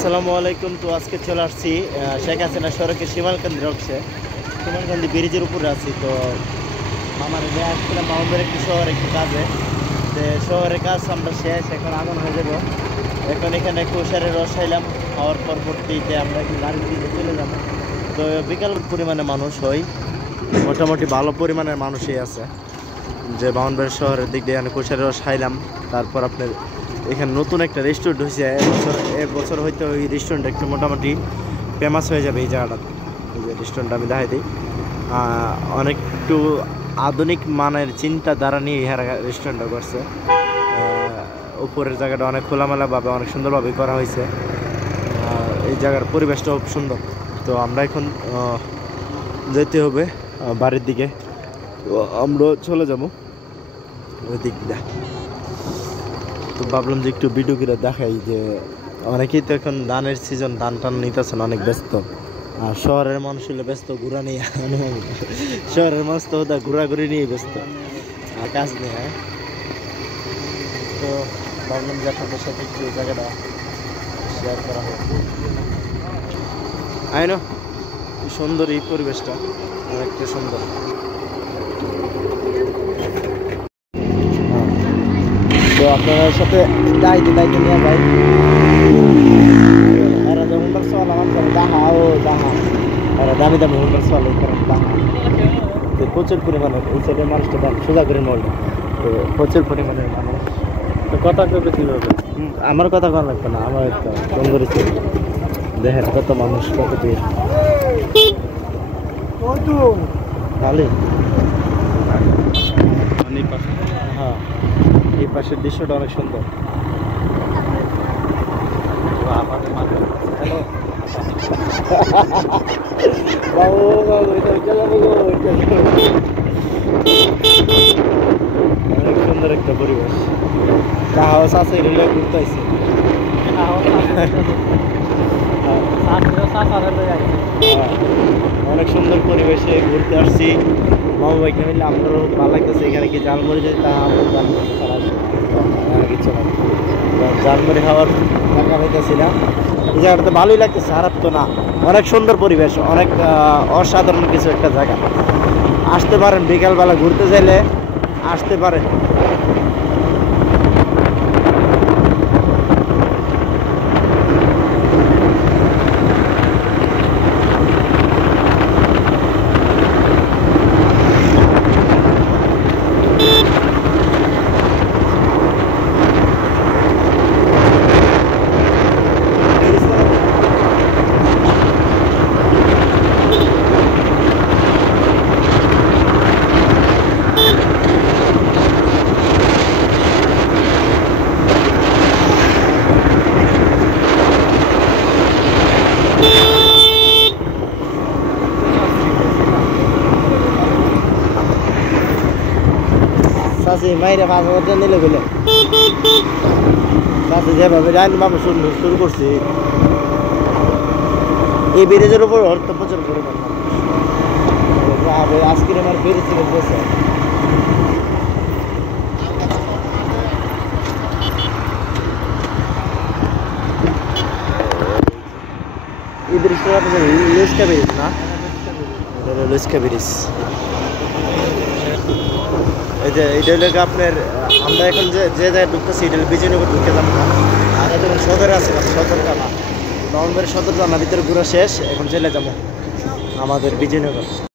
আসসালামু আলাইকুম। তো আজকে চলে আসছি শেখ হাসিনা সড়কের শিমালকান্দি রক্ষে শিমালকান্দি ব্রিজের উপরে আছি। তো আমার আসছিলাম আমাদের একটি শহরে একটু কাজে, যে শহরের কাজ আমরা শেষ, এখন আগুন হয়ে যাব। এখন এখানে কুশারের রস খাইলাম, খাওয়ার পরবর্তীতে আমরা একটু গাড়ির দিকে চলে যাব। তো বিকাল পরিমাণে মানুষ হয়, মোটামুটি ভালো পরিমাণের মানুষই আছে। যে বাউনবাড়ি শহরের দিক দিয়ে আমি কুশারের রস খাইলাম। তারপর আপনার এখানে নতুন একটা রেস্টুরেন্ট হয়েছে, এবছর হয়তো ওই রেস্টুরেন্ট একটু মোটামুটি ফেমাস হয়ে যাবে এই জায়গাটা। এই যে রেস্টুরেন্টটা আমি দেখাই দিই, অনেক একটু আধুনিক মানের চিন্তাধারা নিয়ে ইহারা রেস্টুরেন্টটা করছে। উপরের জায়গাটা অনেক খোলামেলাভাবে অনেক সুন্দরভাবে করা হয়েছে। এই জায়গার পরিবেশটা খুব সুন্দর। তো আমরা এখন যেতে হবে বাড়ির দিকে, তো আমরা চলে যাবো ওই দিক দিয়ে। তো ভাবলাম যে একটু ভিডিও করে দেখাই, যে অনেকেই তো এখন ধানের সিজন, ধান টান নিতেছেন, অনেক ব্যস্ত। আর শহরের মানুষ হলে ব্যস্ত ঘোরা নিয়ে, শহরের মানুষ তো ঘোরাঘুরি নিয়ে ব্যস্ত, কাজ নিয়ে। হ্যাঁ, তো ভাবলাম যে আপনাদের সাথে একটু এই জায়গাটা শেয়ার করা হোক। আইনো সুন্দর এই পরিবেশটা, অনেকটা সুন্দর। তো আপনার সাথে দায়িত্ব নিয়ে যাই। এরা যে হুন্ডার সোয়াল আমার দাহা ও দাহা, এরা দামি দামি হুন্ডার সোয়াল এই কারণে দাহা। তো প্রচুর পরিমাণে এই সাইডের মানুষটা দেন সোজা করে মরল। তো প্রচুর পরিমাণের মানুষ। তো কথা কেবে কীভাবে আমার কথা করা লাগবে না, আমার একটা ফোন করেছি। দেখেন কত মানুষ, কত ভিড়। খালি হ্যাঁ, এই পাশের দৃশ্যটা অনেক সুন্দর। অনেক সুন্দর একটা পরিবেশ। হাউস আছে, রেলে ঘুরতে আসছে। অনেক সুন্দর পরিবেশে ঘুরতে আসছি মামা বাইকটা মিললে। আপনারও ভালো লাগতেছে। এখানে কি জালমুড়ি যদি তা আমরা জালমুড়ি ছাড়া কিছু না, জালমুড়ি খাওয়ার টাকা পাইতেছি না। এই জায়গাটাতে ভালোই লাগতেছে, খারাপ তো না। অনেক সুন্দর পরিবেশ, অনেক অসাধারণ কিছু একটা জায়গা। আসতে পারেন, বিকালবেলা ঘুরতে চাইলে আসতে পারেন। চাষি মাইরে 5,000 নিলে বলে চাষি যেভাবে জানি বাবু শুরু করছি। এই ব্রিজের উপর হরতে প্রচুর পরিমাণ আজকের আমার ব্রিজ ছিল বসে। এই ব্রিজটা লুস্কা ব্রিজ না, লুস্কা ব্রিজ। এই যে এটা হলো আপনার, আমরা এখন যে জায়গায় ঢুকতেছি এটা বিজয়নগর ঢুকে যাবো না। আর এটা সদরে আছে, সদরটা না, নভেম্বরের সদরটা না, ভিতরে ঘুরা শেষ। এখন চলে যাবো আমাদের বিজয়নগর।